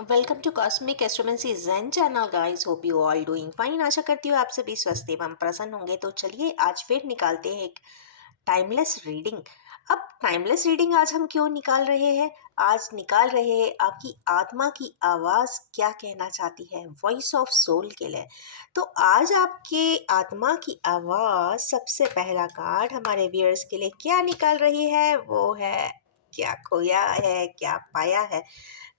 Welcome to cosmic astromancy zen channel guys. Hope you all doing fine. आशा करती हूँ आप सभी स्वस्थ एवं प्रसन्न होंगे। तो चलिए आज फिर निकालते हैं एक टाइमलेस रीडिंग। अब टाइमलेस रीडिंग आज हम क्यों निकाल रहे हैं? आज निकाल रहे हैं आपकी आत्मा की आवाज़ क्या कहना चाहती है, वॉइस ऑफ सोल के लिए। तो आज आपके आत्मा की आवाज़ सबसे पहला कार्ड हमारे व्यूअर्स के लिए क्या निकाल रही है, वो है क्या खोया है क्या पाया है।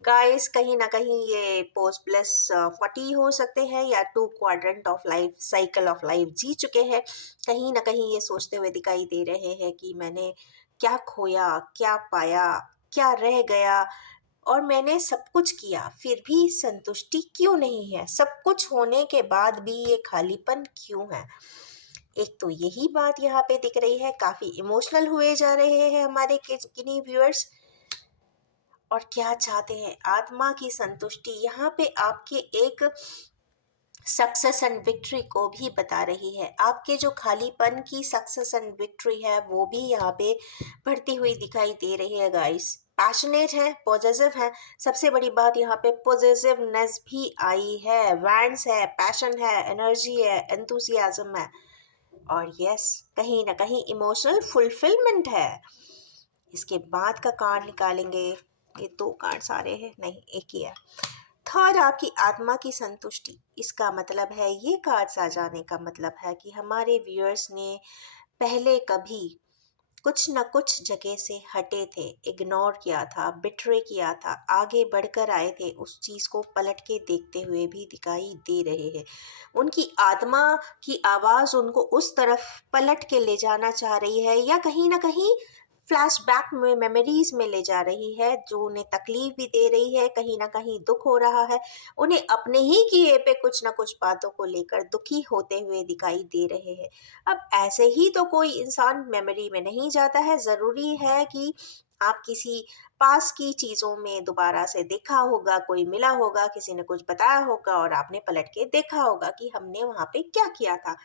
गाइस कहीं ना कहीं ये पोस्ट प्लस 40 हो सकते हैं या 2 quadrant of life cycle of life जी चुके हैं। कहीं ना कहीं ये सोचते हुए दिखाई दे रहे हैं कि मैंने क्या खोया, क्या पाया, क्या रह गया, और मैंने सब कुछ किया फिर भी संतुष्टि क्यों नहीं है, सब कुछ होने के बाद भी ये खालीपन क्यों है। एक तो यही बात यहाँ पे दिख रही है। काफी इमोशनल हुए जा रहे हैं हमारे किन्हीं व्यूअर्स। और क्या चाहते हैं, आत्मा की संतुष्टि यहाँ पे आपके एक सक्सेस एंड विक्ट्री को भी बता रही है। आपके जो खालीपन की सक्सेस एंड विक्ट्री है वो भी यहाँ पे बढ़ती हुई दिखाई दे रही है गाइस। पैशनेट है, पॉजिटिव है। सबसे बड़ी बात यहाँ पे पॉजिटिवनेस भी आई है। वैंड्स है, पैशन है, एनर्जी है, एंथुसियाज्म है, और यस कहीं ना कहीं इमोशनल फुलफिलमेंट है। इसके बाद का कार्ड निकालेंगे। ये 2 कार्ड सारे हैं, नहीं एक ही है। थर्ड आपकी आत्मा की संतुष्टि। इसका मतलब है, ये कार्ड्स आ जाने का मतलब है कि हमारे व्यूअर्स ने पहले कभी कुछ न कुछ जगह से हटे थे, इग्नोर किया था, बिट्रे किया था, आगे बढ़कर आए थे, उस चीज़ को पलट के देखते हुए भी दिखाई दे रहे हैं। उनकी आत्मा की आवाज़ उनको उस तरफ पलट के ले जाना चाह रही है, या कहीं ना कहीं फ्लैशबैक में, मेमोरीज में ले जा रही है, जो उन्हें तकलीफ भी दे रही है, कहीं ना कहीं दुख हो रहा है। उन्हें अपने ही किए पे कुछ ना कुछ बातों को लेकर दुखी होते हुए दिखाई दे रहे हैं। अब ऐसे ही तो कोई इंसान मेमोरी में नहीं जाता है। ज़रूरी है कि आप किसी पास की चीज़ों में दोबारा से देखा होगा, कोई मिला होगा, किसी ने कुछ बताया होगा और आपने पलट के देखा होगा कि हमने वहाँ पे क्या किया था।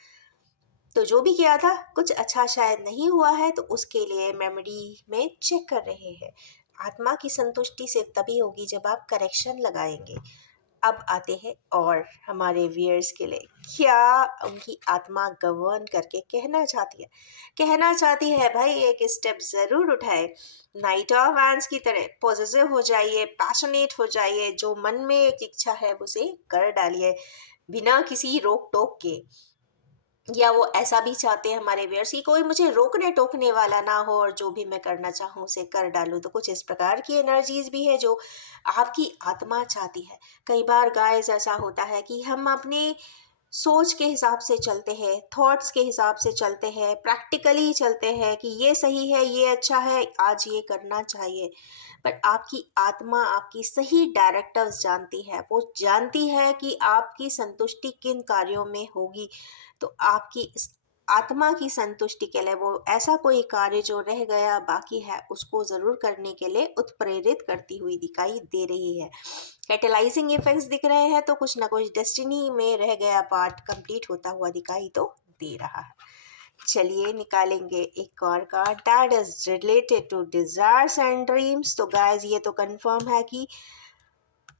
तो जो भी किया था कुछ अच्छा शायद नहीं हुआ है, तो उसके लिए मेमोरी में चेक कर रहे हैं। आत्मा की संतुष्टि सिर्फ तभी होगी जब आप करेक्शन लगाएंगे। अब आते हैं और हमारे व्यूअर्स के लिए क्या उनकी आत्मा गवर्न करके कहना चाहती है। कहना चाहती है भाई एक स्टेप ज़रूर उठाए, नाइट ऑफ वैंड्स की तरह पॉजिटिव हो जाइए, पैशनेट हो जाइए, जो मन में एक इच्छा है उसे कर डालिए बिना किसी रोक टोक के। या वो ऐसा भी चाहते हैं हमारे व्यूअर्स कि कोई मुझे रोकने टोकने वाला ना हो और जो भी मैं करना चाहूँ उसे कर डालूँ। तो कुछ इस प्रकार की एनर्जीज भी है जो आपकी आत्मा चाहती है। कई बार गाइस ऐसा होता है कि हम अपने सोच के हिसाब से चलते हैं, थॉट्स के हिसाब से चलते हैं, प्रैक्टिकली चलते हैं कि ये सही है, ये अच्छा है, आज ये करना चाहिए। पर आपकी आत्मा आपकी सही डायरेक्टिव्स जानती है। वो जानती है कि आपकी संतुष्टि किन कार्यों में होगी। तो आपकी इस आत्मा की संतुष्टि के लिए वो ऐसा कोई कार्य जो रह गया बाकी है उसको ज़रूर करने के लिए उत्प्रेरित करती हुई दिखाई दे रही है। कैटेलाइजिंग इफेक्ट्स दिख रहे हैं, तो कुछ ना कुछ डेस्टिनी में रह गया पार्ट कंप्लीट होता हुआ दिखाई तो दे रहा है। चलिए निकालेंगे एक और card that is related to desires and dreams. तो गाइस ये तो कंफर्म है कि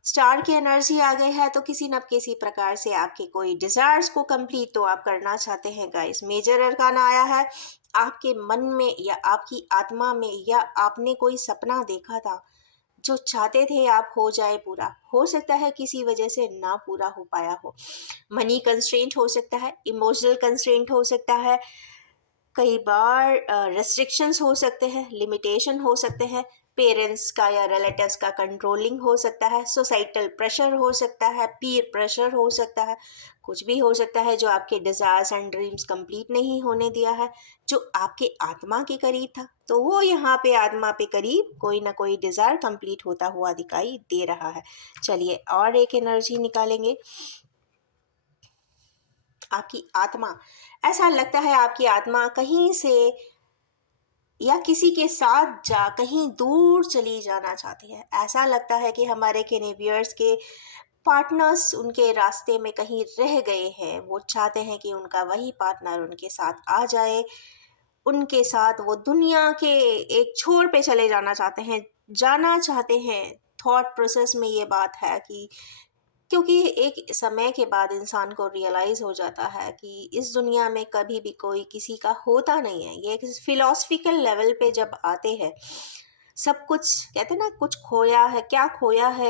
स्टार की एनर्जी आ गई है, तो किसी न किसी प्रकार से आपके कोई डिजायर्स को कंप्लीट तो आप करना चाहते हैं गाइस। मेजर अरकाना आया है। आपके मन में या आपकी आत्मा में या आपने कोई सपना देखा था जो चाहते थे आप हो जाए पूरा, हो सकता है किसी वजह से ना पूरा हो पाया हो। मनी कंस्ट्रेंट हो सकता है, इमोशनल कंस्ट्रेंट हो सकता है, कई बार रेस्ट्रिक्शंस हो सकते हैं, लिमिटेशन हो सकते हैं, पेरेंट्स का या रिलेटिव्स का कंट्रोलिंग हो सकता है, सोसाइटल प्रेशर हो सकता है, पीर प्रेशर हो सकता है। कुछ भी हो सकता है जो आपके डिज़ायर्स एंड ड्रीम्स कंप्लीट नहीं होने दिया है, जो आपके आत्मा के करीब था। तो वो यहाँ पे आत्मा पे करीब कोई ना कोई डिज़ायर कंप्लीट होता हुआ दिखाई दे रहा है। चलिए और एक एनर्जी निकालेंगे। आपकी आत्मा, ऐसा लगता है आपकी आत्मा कहीं से या किसी के साथ जा कहीं दूर चली जाना चाहती है। ऐसा लगता है कि हमारे केनेवियर्स के पार्टनर्स उनके रास्ते में कहीं रह गए हैं। वो चाहते हैं कि उनका वही पार्टनर उनके साथ आ जाए, उनके साथ वो दुनिया के एक छोर पे चले जाना चाहते हैं, जाना चाहते हैं, थॉट प्रोसेस में ये बात है कि क्योंकि एक समय के बाद इंसान को रियलाइज़ हो जाता है कि इस दुनिया में कभी भी कोई किसी का होता नहीं है। ये एक फिलॉसफिकल लेवल पे जब आते हैं, सब कुछ कहते हैं ना, कुछ खोया है,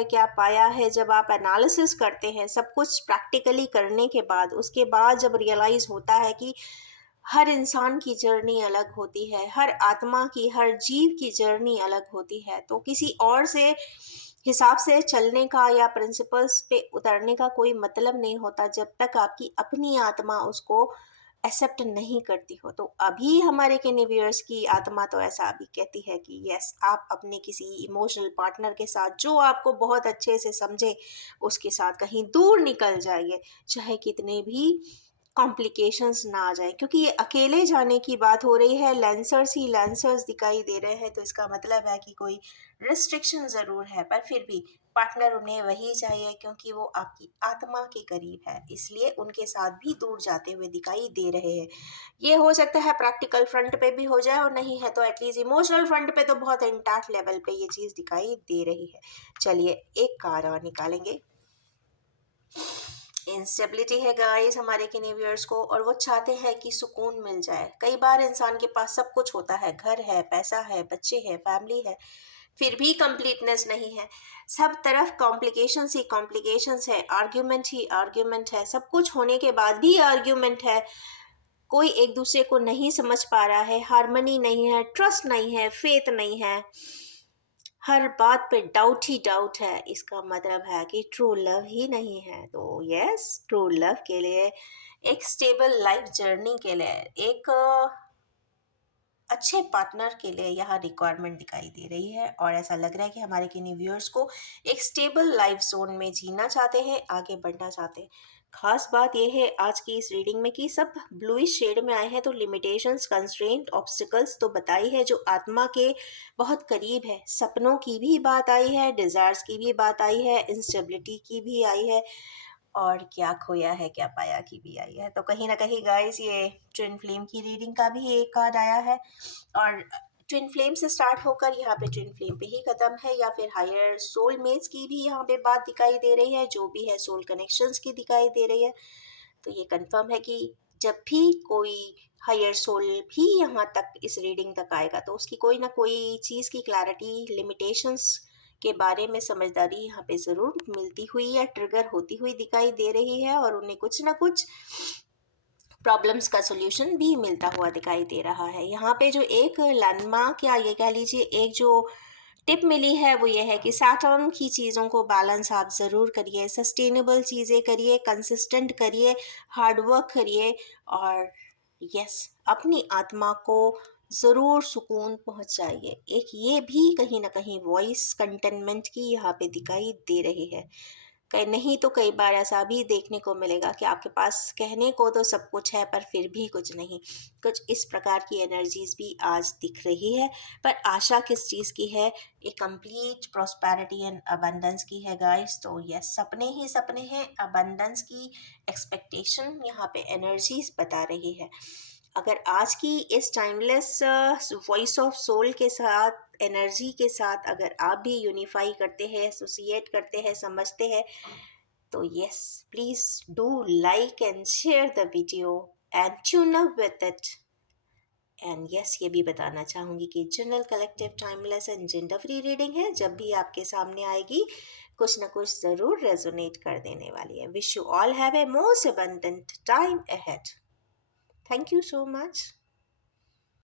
क्या पाया है, जब आप एनालिसिस करते हैं सब कुछ प्रैक्टिकली करने के बाद, उसके बाद जब रियलाइज़ होता है कि हर इंसान की जर्नी अलग होती है, हर आत्मा की, हर जीव की जर्नी अलग होती है, तो किसी और से हिसाब से चलने का या प्रिंसिपल्स पे उतरने का कोई मतलब नहीं होता जब तक आपकी अपनी आत्मा उसको एक्सेप्ट नहीं करती हो। तो अभी हमारे के व्यूअर्स की आत्मा तो ऐसा अभी कहती है कि यस, आप अपने किसी इमोशनल पार्टनर के साथ जो आपको बहुत अच्छे से समझे उसके साथ कहीं दूर निकल जाइए, चाहे कितने भी कॉम्प्लिकेशंस ना आ जाए, क्योंकि ये अकेले जाने की बात हो रही है, लेंसर्स ही लेंसर्स दिखाई दे रहे हैं, तो इसका मतलब है कि कोई रिस्ट्रिक्शन ज़रूर है, पर फिर भी पार्टनर उन्हें वही चाहिए क्योंकि वो आपकी आत्मा के करीब है, इसलिए उनके साथ भी दूर जाते हुए दिखाई दे रहे हैं। ये हो सकता है प्रैक्टिकल फ्रंट पे भी हो जाए, और नहीं है तो एटलीस्ट इमोशनल फ्रंट पे तो बहुत इंटैक्ट लेवल पे ये चीज़ दिखाई दे रही है। चलिए एक कार्ड और निकालेंगे। इंस्टेबिलिटी है गाइस हमारे व्यूअर्स को, और वो चाहते हैं कि सुकून मिल जाए। कई बार इंसान के पास सब कुछ होता है, घर है, पैसा है, बच्चे हैं, फैमिली है, फिर भी कंप्लीटनेस नहीं है। सब तरफ कॉम्प्लिकेशंस ही कॉम्प्लिकेशंस है, आर्ग्यूमेंट ही आर्ग्यूमेंट है, सब कुछ होने के बाद भी आर्ग्यूमेंट है। कोई एक दूसरे को नहीं समझ पा रहा है, हार्मनी नहीं है, ट्रस्ट नहीं है, फेथ नहीं है, हर बात पे डाउट ही डाउट है। इसका मतलब है कि ट्रू लव ही नहीं है। तो यस, ट्रू लव के लिए, एक स्टेबल लाइफ जर्नी के लिए, एक अच्छे पार्टनर के लिए यहाँ रिक्वायरमेंट दिखाई दे रही है, और ऐसा लग रहा है कि हमारे किन्हीं व्यूअर्स को एक स्टेबल लाइफ जोन में जीना चाहते हैं, आगे बढ़ना चाहते हैं। खास बात यह है आज की इस रीडिंग में कि सब ब्लूइश शेड में आए हैं, तो लिमिटेशंस, कंस्ट्रेंट, ऑब्स्टिकल्स तो बताई है जो आत्मा के बहुत करीब है। सपनों की भी बात आई है, डिज़ायर्स की भी बात आई है, इंस्टेबिलिटी की भी आई है, और क्या खोया है क्या पाया की भी आई है। तो कहीं ना कहीं गाइस ये ट्विन फ्लेम की रीडिंग का भी एक कार्ड आया है, और ट्विन फ्लेम से स्टार्ट होकर यहाँ पे ट्विन फ्लेम पे ही ख़त्म है, या फिर हायर सोल मेट्स की भी यहाँ पे बात दिखाई दे रही है, जो भी है सोल कनेक्शंस की दिखाई दे रही है। तो ये कंफर्म है कि जब भी कोई हायर सोल भी यहाँ तक इस रीडिंग तक आएगा तो उसकी कोई ना कोई चीज़ की क्लैरिटी, लिमिटेशंस के बारे में समझदारी यहाँ पे ज़रूर मिलती हुई या ट्रिगर होती हुई दिखाई दे रही है, और उन्हें कुछ ना कुछ प्रॉब्लम्स का सॉल्यूशन भी मिलता हुआ दिखाई दे रहा है। यहाँ पे जो एक लैंडमार्क या ये कह लीजिए एक जो टिप मिली है वो ये है कि सैटर्न की चीज़ों को बैलेंस आप ज़रूर करिए, सस्टेनेबल चीज़ें करिए, कंसिस्टेंट करिए, हार्ड वर्क करिए, और यस, अपनी आत्मा को ज़रूर सुकून पहुंचाइए। एक ये भी कहीं ना कहीं वॉइस कंटेनमेंट की यहाँ पे दिखाई दे रही है। कहीं नहीं तो कई बार ऐसा भी देखने को मिलेगा कि आपके पास कहने को तो सब कुछ है पर फिर भी कुछ नहीं। कुछ इस प्रकार की एनर्जीज भी आज दिख रही है, पर आशा किस चीज़ की है? एक कंप्लीट प्रॉस्पेरिटी एंड अबंडेंस की है गाइस। तो यस, सपने ही सपने हैं, अबंडेंस की एक्सपेक्टेशन यहाँ पे एनर्जीज बता रही है। अगर आज की इस टाइमलेस वॉइस ऑफ सोल के साथ, एनर्जी के साथ अगर आप भी यूनिफाई करते हैं, एसोसिएट करते हैं, समझते हैं, तो yes, please do like and share the video and tune up with it. And yes, ये भी बताना चाहूँगी कि general collective timeless and gender free reading है, जब भी आपके सामने आएगी कुछ ना कुछ ज़रूर रेजोनेट कर देने वाली है। Wish you all have a most abundant time ahead. Thank you so much.